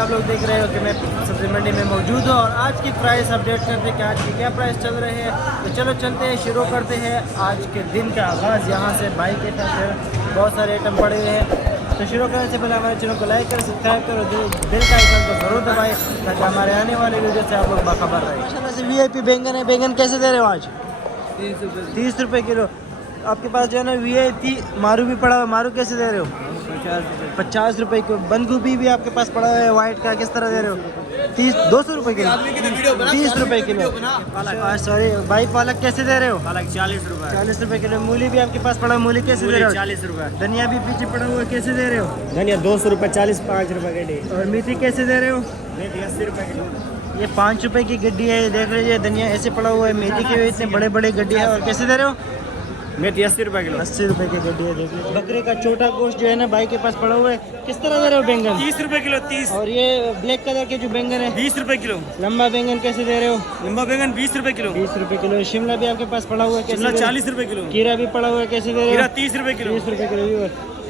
आप लोग देख रहे हो कि मैं सब्जी मंडी में मौजूद हूँ और आज की प्राइस अपडेट करते हैं कि आज की क्या प्राइस चल रहे हैं। तो चलो चलते हैं, शुरू करते हैं आज के दिन का आगाज़। यहाँ से बाइक के साथ बहुत सारे आइटम पड़े हुए हैं। तो शुरू करने से पहले हमारे चैनल को लाइक करें, सब्सक्राइब करो, बेल का आइकन को जरूर दबाएं ताकि हमारे आने वाले वीडियो से आप लोग बाखबर रहे। माशाल्लाह से VIP बैंगन है। बैंगन कैसे दे रहे हो आज? 30 रुपये किलो। आपके पास जो है ना VIP मारू भी पड़ा हुआ है। मारू कैसे दे रहे हो? 50 रुपये किलो। बंद गोभी भी आपके पास पड़ा हुआ है वाइट का, किस तरह दे रहे हो? 200 रुपये किलो। 30 रुपये किलो। सॉरी भाई, पालक कैसे दे रहे हो? पालक 40 रुपये। 40 रुपये किलो। मूली भी आपके पास पड़ा हुआ, मूली कैसे दे रहे हो? 40 रुपये। धनिया भी पीछे पड़ा हुआ, कैसे दे रहे हो? धनिया 200 रुपये, 40 5 रुपये गड्डी। और मेथी कैसे दे रहे हो? मेथी 80 रुपये किलो। ये 5 रुपए की गड्डी है, ये देख लीजिए। धनिया ऐसे पड़ा हुआ है, मेथी के इतने बड़े बड़े गड्डी है। और कैसे दे रहे हो? मेथी 80 रुपये किलो। 80 रुपए की गड्डी है। देख लीजिए बकरे का छोटा गोश्त जो है ना भाई के पास पड़ा हुआ है, किस तरह दे रहे हो बैंगन? 30 रुपये किलो। 30। और ये ब्लैक कलर के जो बैंगन है 20 रुपये किलो। लंबा बैंगन कैसे दे रहे हो? लंबा बैंगन 20 रुपये किलो। 20 रुपए किलो। शिमला भी आपके पास पड़ा हुआ है, कैसे शिमला दे रहे हो? 40 रुपये किलो। खीरा भी पड़ा हुआ है, कैसे दे रहे खीरा हो? 30 रुपये किलो। 30 रुपए किलो।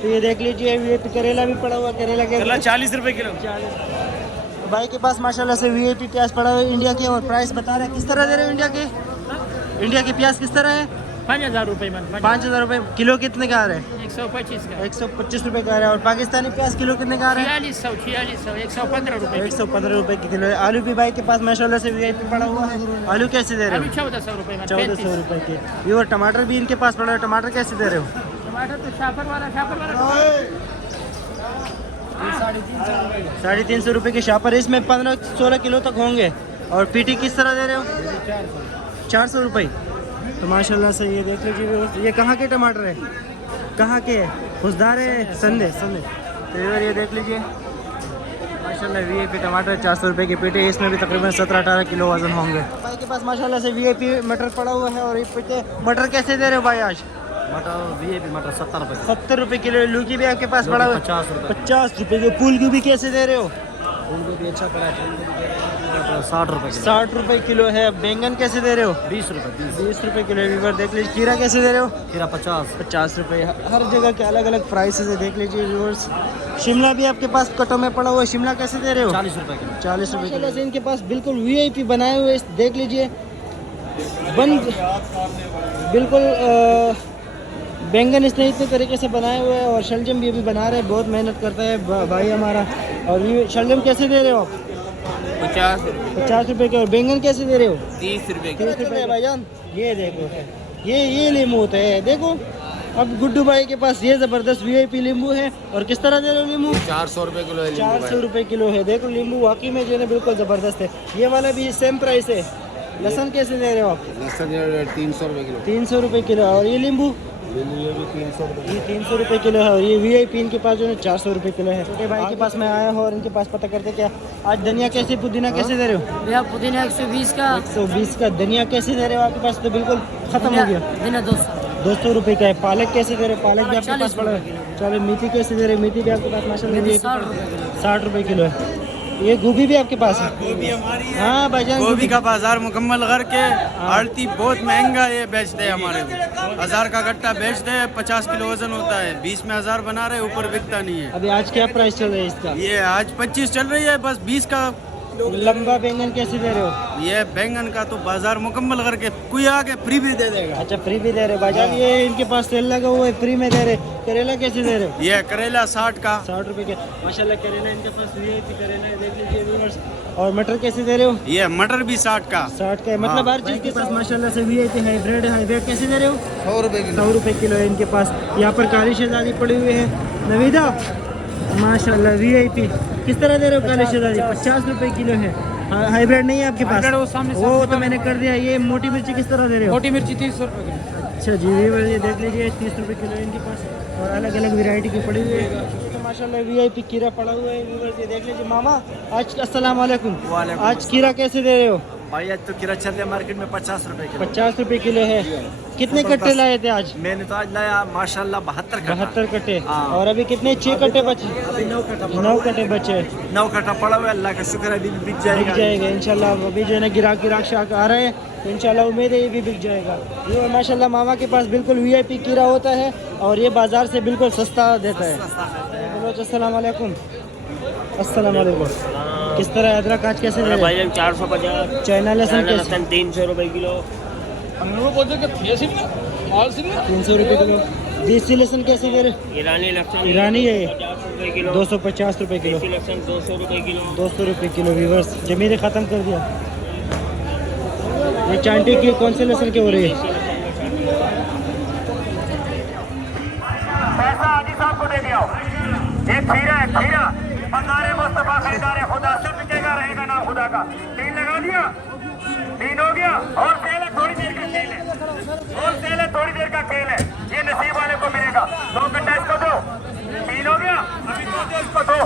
तो ये देख लीजिए, ये करेला भी पड़ा हुआ है। करेला करेला कैसे? 40 रुपये किलो। 40। भाई के पास माशाल्लाह से VIP प्याज पड़ा हुआ है इंडिया के। और प्राइस बता रहे हैं, किस तरह दे रहे हो इंडिया के? इंडिया के प्याज किस तरह है? 5000 रुपये में। 5000 रुपये किलो। कितने का आ रहे हैं? 125 का। 125 रुपये का आ रहा है। और पाकिस्तानी प्याज किलो कितने का आ रहा है? 4600 115 रुपये। 115 रुपये की किलो है। आलू भी भाई के पास माशाल्लाह से VIP पड़ा हुआ है। आलू कैसे दे रहे हो? 1400 रुपये में। 1400 रुपये के। और टमाटर भी इनके पास पड़ा है, टमाटर कैसे दे रहे हो? टमाटर तो शापर वाला 350 रुपये के शापर। इसमें 15-16 किलो तक होंगे। और पीटी किस तरह दे रहे हो? 400 रुपये। तो माशाल्लाह से ये देख लीजिए, ये कहाँ के टमाटर है? कहाँ के है? खुशदार है? संदे। तो ये देख लीजिए माशाल्लाह VIP टमाटर 400 रुपये की पेटी है। इसमें भी तकरीबन 17-18 किलो वजन होंगे। भाई के पास माशाल्लाह से VIP मटर पड़ा हुआ है। और ये पेटे मटर कैसे दे रहे हो भाई आज? मटर VIP मटर 70 रुपये। 70 रुपये किलो। लौकी भी आपके पास पड़ा हुआ है 50 रुपये। 50 रुपये की। फूल गोभी कैसे दे रहे हो? फूल गोभी अच्छा पड़ा है 60 रुपये किलो। 60 रुपये किलो है। बैंगन कैसे दे रहे हो? 20 रुपये। 20 रुपये किलो। व्यूअर देख लीजिए। खीरा कैसे दे रहे हो? खीरा 50 रुपये। हर जगह के अलग अलग प्राइसेस है, देख लीजिए व्यूअर्स। शिमला भी आपके पास कटो में पड़ा हुआ है, शिमला कैसे दे रहे हो? 40 रुपये किलो। 40 रुपये किलो से इनके पास बिल्कुल VIP बनाए हुए, देख लीजिए। बंद बिल्कुल बैंगन इसने इतने तरीके से बनाए हुए हैं। और शलजम भी अभी बना रहे हैं, बहुत मेहनत करता है भाई हमारा। और ये शलजम कैसे दे रहे हो आप? 50 रुपये के। और बैंगन कैसे दे रहे हो? 30 रुपये। 30 रुपये भाईजान। ये देखो, ये नींबू होता है, देखो। अब गुड्डू भाई के पास ये ज़बरदस्त VIP नींबू है। और किस तरह दे रहे हो नींबू? 400 रुपये किलो है। 400 रुपये किलो है। देखो नींबू वाकई में जो है ना बिल्कुल ज़बरदस्त है। ये वाला भी सेम प्राइस है। लहसुन कैसे दे रहे हो आप? लहसुन 300 रुपये किलो। 300 रुपये किलो। और ये नींबू? ये भी 300 रुपये। ये 300 रुपये किलो है। और ये VIP इनके पास जो है 400 रुपये किलो है। छोटे भाई के पास मैं आया हूँ और इनके पास पता करते क्या आज धनिया कैसे, पुदीना कैसे दे रहे हो? भैया पुदीना 120 का। 120 का। धनिया कैसे दे रहे हो? आपके पास तो बिल्कुल खत्म हो गया। धनिया 200। 200 रुपये का है। पालक कैसे दे रहे हो? पालक भी आपके पास 40 पड़ा है। चलो मेथी कैसे दे रहे हो? मेथी भी आपके पास माशाल्लाह मेथी 60 रुपये किलो। 60 रुपये किलो है। ये गोभी भी आपके पास है? गोभी हमारी है। हाँ भाईजान, गोभी का बाजार मुकम्मल करके आड़ती बहुत महंगा ये बेचते हैं हमारे को। 1000 का गट्टा बेचते हैं, 50 किलो वजन होता है। 20 में 1000 बना रहे, ऊपर बिकता नहीं है। अभी आज क्या प्राइस चल रहा है इसका? ये आज 25 चल रही है, बस 20 का। लंबा बैंगन कैसे दे रहे हो? ये बैंगन का तो बाजार मुकम्मल करके कोई आके फ्री भी दे देगा। अच्छा, फ्री भी दे रहे हो भाईजान। ये इनके पास तेल लगा हुआ है, फ्री में दे रहे। करेला कैसे दे रहे हो? ये करेला 60 का। 60 रुपये के माशाल्लाह करेला इनके पास VIP करेला है, देख लीजिए व्यूअर्स। और मटर कैसे दे रहे हो? ये मटर भी 60 का। 60 का है। मतलब हर चीज़ के पास माशाल्लाह से VIP हाइब्रिड है। हाइब्रिड कैसे दे रहे हो? 100 रुपये किलो। 100 रुपये किलो है इनके पास। यहाँ पर काली शहजादी पड़ी हुई है। नवीदा माशाल्लाह VIP किस तरह दे रहे हो? काली शहजादी 50 रुपये किलो है। हाइब्रिड नहीं है आपके पास? हाइब्रिड वो सामने वो तो मैंने कर दिया। ये मोटी मिर्ची किस तरह दे रहे हो? मोटी मिर्ची 300 रुपये किलो। अच्छा जी, ये देख लीजिए 30 रुपये किलो है इनके पास। और अलग अलग वैरायटी की पड़ी हुई है। तो माशाल्लाह VIP खीरा पड़ा हुआ है। ये देख लीजिए मामा। आज अस्सलाम वालेकुम। आज खीरा कैसे दे रहे हो? भाई आज तो खीरा चल रहा है मार्केट में 50 रुपए किलो। 50 रुपए किलो है। कितने कट्टे लाए थे आज? मैंने तो आज लाया माशाल्लाह 72 कट्टा। 72 कट्टे। हाँ। और अभी कितने 6 कट्टे बचे? अभी 9 कट्टा 9 कट्टे बचे। 9 कट्टा पड़ा हुआ है, अल्लाह का शुक्र है अभी भी बिक बिक जाएगा। जाएगा इंशाल्लाह। अभी जो है ना गिराक शाक आ रहे हैं, तो इंशाल्लाह उम्मीद है ये भी बिक जाएगा। ये माशाल्लाह मामा के पास बिल्कुल VIP कीरा होता है और ये बाजार से बिल्कुल सस्ता देता है। बोलो अस्सलाम वालेकुम। अस्सलाम वालेकुम। किस तरह अदरक आज कैसे दे रहे हैं? भाईजान 450, चाइना लहसुन कैसे? लहसुन 300 रुपए किलो। 300 रुपये किलो। देसी लहसुन कैसे दे रहे? ईरानी लहसुन ईरानी है ये? 50 रुपए किलो। 250 रुपये किलो। देसी लहसुन 200 रुपए किलो। 200 रुपये किलो। व्यूवर्स जमीरे ख़त्म कर दिया। ये चांटी की कौन से लहसुन के हो रही है? पैसा हाजी साहब को दे दिया। एक खीरा है, खीरा पंगारे मुस्तफा खरीदारे खुदा से बिकेगा, रहेगा नाम खुदा का। 3 लगा दिया, 3 हो गया। और सेल है, थोड़ी देर का खेल है, और सेल है, थोड़ी देर का खेल है। ये नसीब वाले को मिलेगा। 2 घंटा इसको दो, 3 हो गया। अभी 2 दो इसको दो।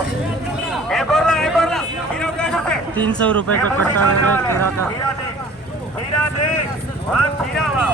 एक और ला, एक और ला। खीरा कैसे से 300 रुपये का कट्टा दे रहे हैं खीरा का। खीरा दे, खीरा दे। वाह खीरा, वाह